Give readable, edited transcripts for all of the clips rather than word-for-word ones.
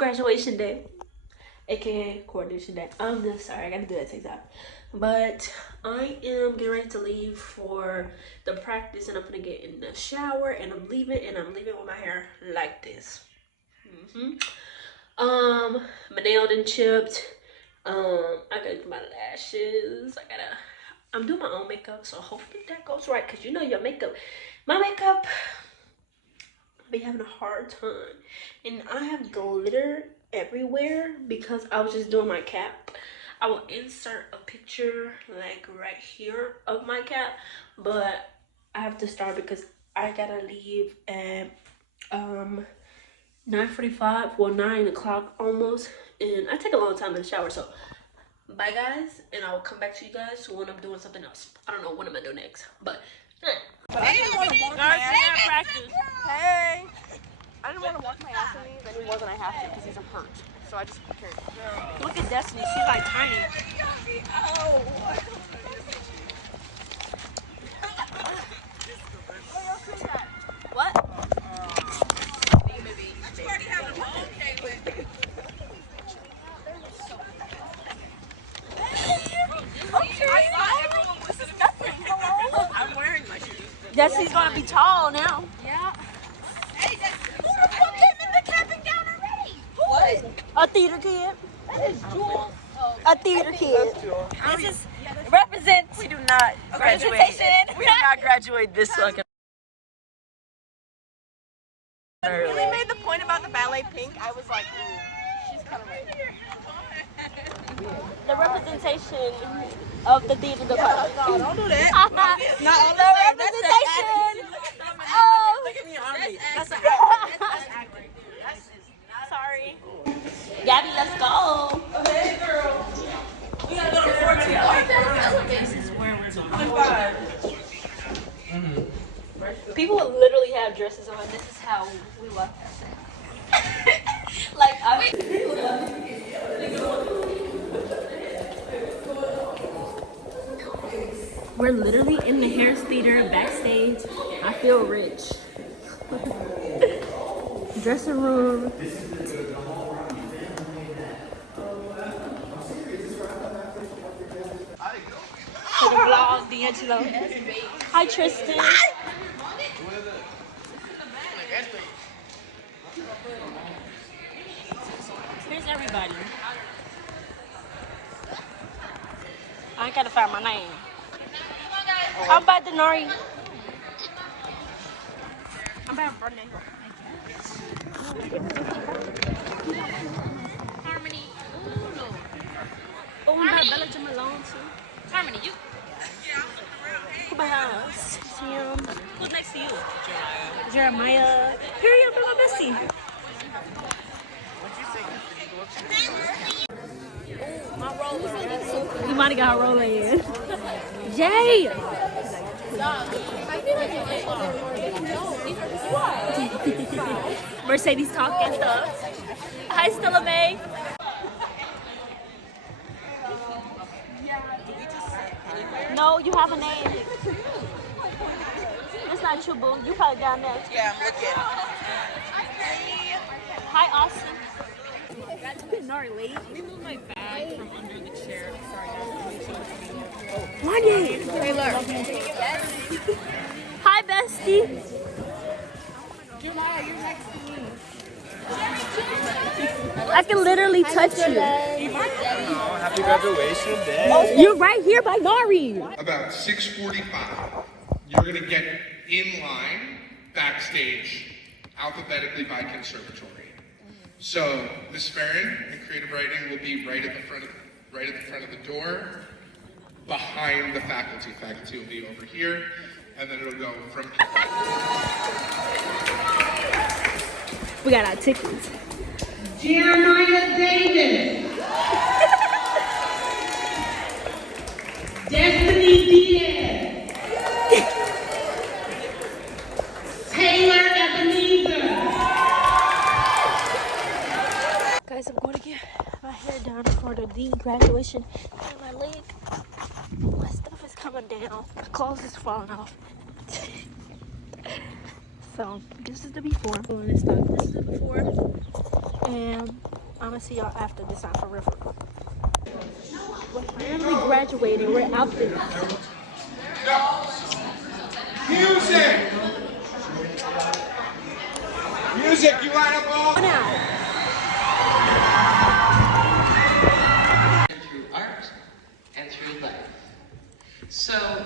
graduation day, aka coordination day. I'm just sorry, I gotta do that TikTok. But I am getting ready to leave for the practice, and I'm gonna get in the shower, and I'm leaving with my hair like this. My nail done chipped. I gotta do my lashes. I'm doing my own makeup, so hopefully that goes right. Cause you know your makeup, my makeup, I be having a hard time, and I have glitter everywhere because I was just doing my cap. I will insert a picture like right here of my cap, but I have to start because I gotta leave at 9:45, well 9 o'clock almost, and I take a long time in the shower. So bye guys, and I will come back to you guys when I'm doing something else. I don't know what I'm gonna do next, but I didn't want to walk my ass. Practice. Hey, I didn't want to walk my ass in these any more than I have to because these are hurt. So I just cared. Look at Destiny, she's like tiny. What? I'm wearing my shoes. Destiny's gonna be tall now. Yeah. Hey, Destiny, who the fuck came in the cap and gown already? What? A theater kid. That is Jules. A theater kid. This is represents. We do not graduate. We do not graduate this fucking. I really made the point about the ballet pink. I was like, ooh, she's kind of right. The representation of the theater department. No, don't do that. Not all the representation of. Look at me, Army. That's acting. Sorry. Gabby, let's go. Hey, girl. We gotta go to 14. This is where we're going. People literally have dresses on. This is how we walk outside. Like, we're literally in the Harris Theater backstage. I feel rich. Dressing room. For the vlog, D'Angelo. Hi, Tristan. Here's everybody. I ain't gotta find my name. I'm by Denari. I'm by Brittany. Harmony. Oh, I'm by Bella Malone too. Harmony, you. Who behind us? Tim. Who's next to you? Jeremiah. Period, I'm Missy. My roller. You might have got a roller in. Jay! Mercedes talking stuff. Hi, Stella May. No, you have a name. It's not you, boo. You probably down there. Yeah, I'm looking. Hi, Austin. Sorry, late. Let me move my bag from under the chair. Sorry, guys. Money. Taylor. Hi, bestie. Jeremiah, you're next to me. I can literally touch you. Oh, happy graduation day. You're right here by Nari. About 6:45, you're going to get in line backstage alphabetically by conservatory. So Miss Farron and creative writing will be right at the front of the door, behind the faculty. Faculty will be over here, and then it'll go from here. We got our tickets. Jeremiah Davis. Destiny Diaz. Taylor Ebenezer. Guys, I'm going to get my hair done for the graduation. And my leg, my stuff is coming down. My clothes is falling off. So this is the before. This is the before. And I'm gonna see y'all after this out for river. We're finally graduating. We're out there. Music! Music, you line up all. Now. Through art and through life. So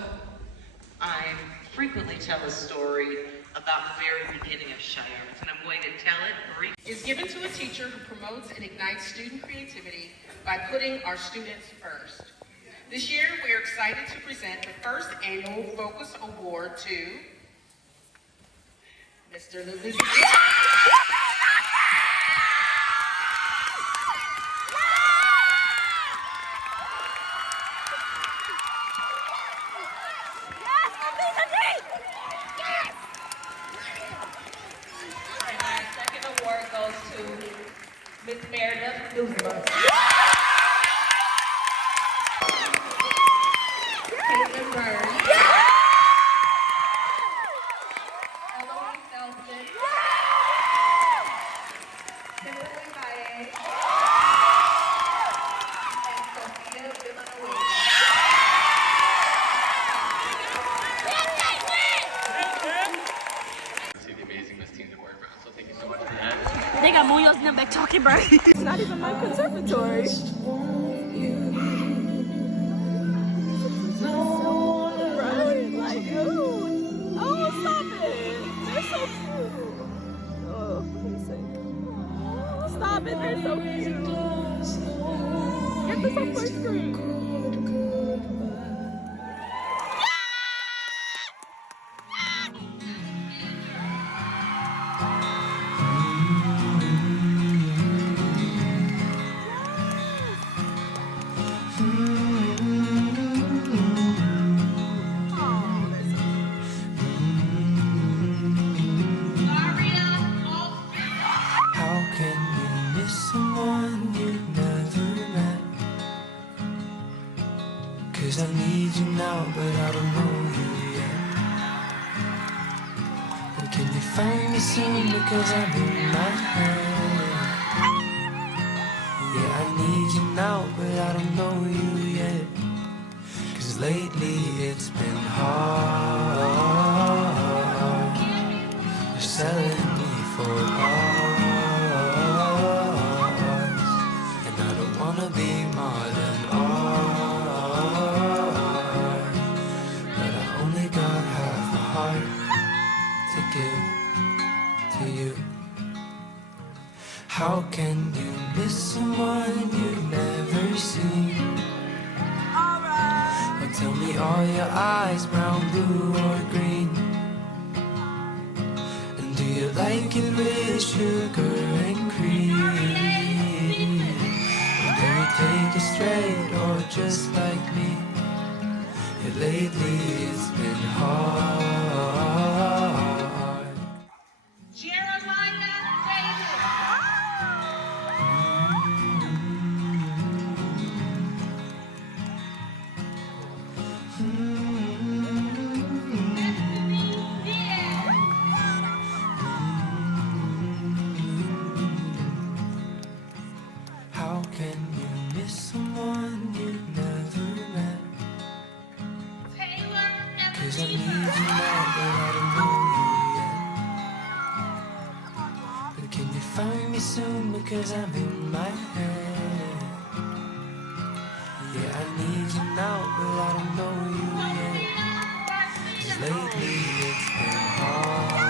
I frequently tell a story about the very beginning of Shy Arts, and I'm going to tell it briefly. Is given to a teacher who promotes and ignites student creativity by putting our students first. This year, we are excited to present the first annual Focus Award to Mr. Lucas. And our second award goes to Ms. Meredith Duesberg. Caitlin Burns. Eloise Nelson. Kimberly Baye. And Sophia Villanueva. See the amazing Miss Teens at Warrior Brown, so thank you so much for that. They got Munoz in them back talking, bro. It's not even my conservatory. Right? Like, dude. Oh, stop it. They're so cute. Oh, let me see. Stop it. They're so cute. Get this on my screen. How can you miss someone you never met? 'Cause I need you now, but I don't know you yet. And can you find me soon, because I'm in my head? Yeah, I need you now, but I don't know you yet. 'Cause lately it's been hard. You're selling me for parts, and I don't wanna be more than art, but I only got half a heart to give to you. How can you miss someone you've never seen? Or tell me, are your eyes brown, blue, or green? And do you like it with sugar and cream? Or do you take it straight, or just like me? Yeah, lately it's been hard. Jeremiah Davis. How can you miss someone you've never met? 'Cause I need you now, but I don't know you yet. But can you find me soon, because I'm in my head? Yeah, I need you now, but I don't know you yet. 'Cause lately it's been hard.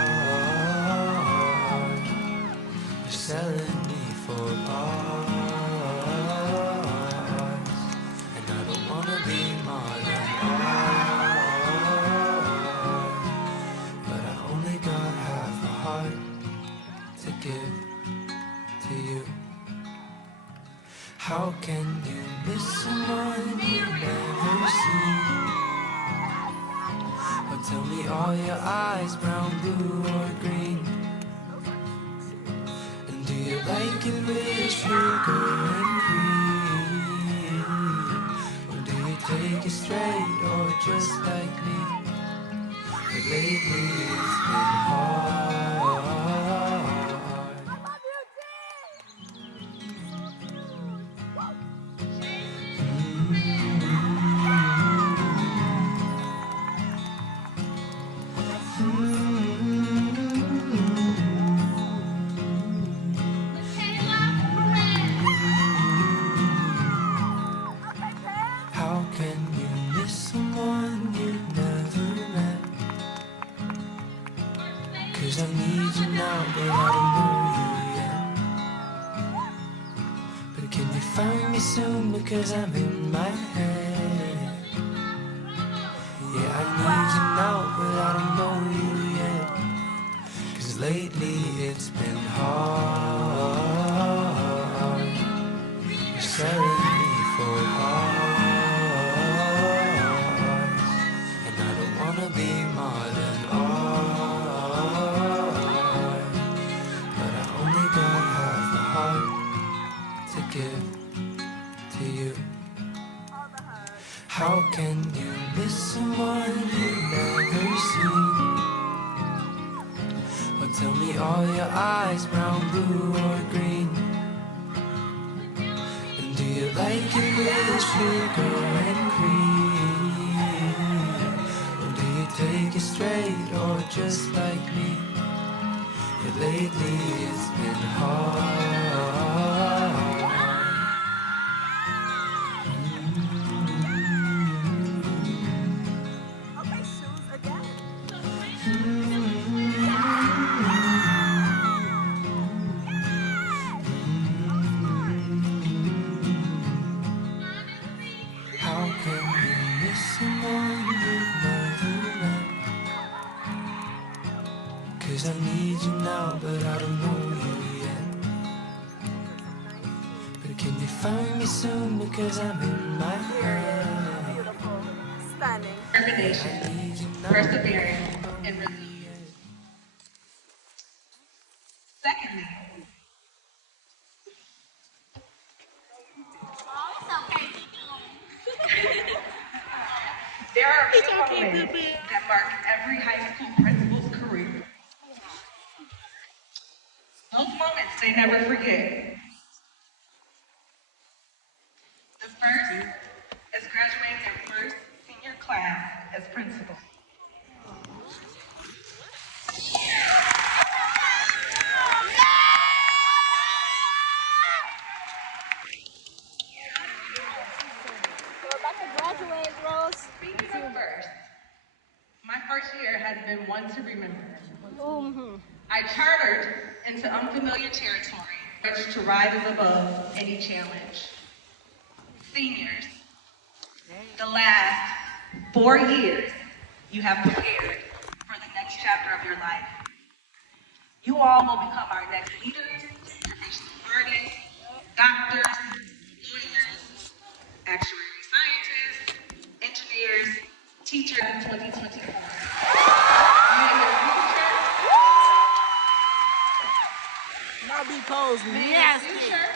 You're selling me for parts, and I don't wanna be more than art, but I only got half a heart to give to you. How can you miss someone you've never seen? Or tell me, are your eyes brown, blue, or green? And do you like it with sugar and cream? Or do you take it straight, or just like me? But lately it's been hard. But can you find me soon because I'm in my head? Yeah, I need you now, but I don't know you yet. 'Cause lately it's been hard. You're selling me for parts, and I don't wanna be modern art, but I only got half the heart to give to you. How can you miss someone you've never seen? Or tell me all your eyes, brown, blue, or green? And do you like it with sugar and cream? Or do you take it straight, or just like me? Yeah, lately it's been hard. How can you miss someone you've never met? 'Cause I need you now, but I don't know you yet. But can you find me soon because I'm in my head? Stunning. Determination, perseverance, and resilience. Secondly, there are few moments that mark every high school principal's career. Those moments they never forget. The first is graduating their first senior class as principal. We're about to graduate, Rose. Speaking of first, my first year has been one to remember. I chartered into unfamiliar territory, urged to rise above any challenge. Seniors, the last 4 years you have prepared for the next chapter of your life. You all will become our next leaders, professional artists, doctors, lawyers, actuary scientists, engineers, teachers in 2024. May your future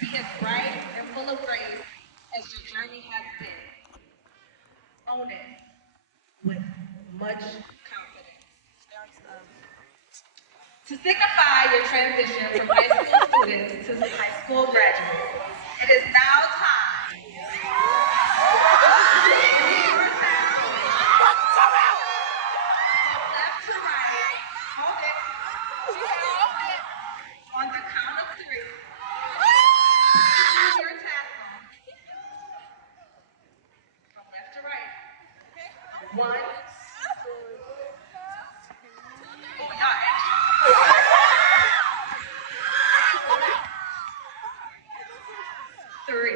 be as bright and full of grace as your journey has been. Own it with much confidence. To signify your transition from high school students to high school graduates, it is now time. Left to right. Hold it. On the count of 3. Use your tassel. From left to right. 1. Oh, y'all extra. 3.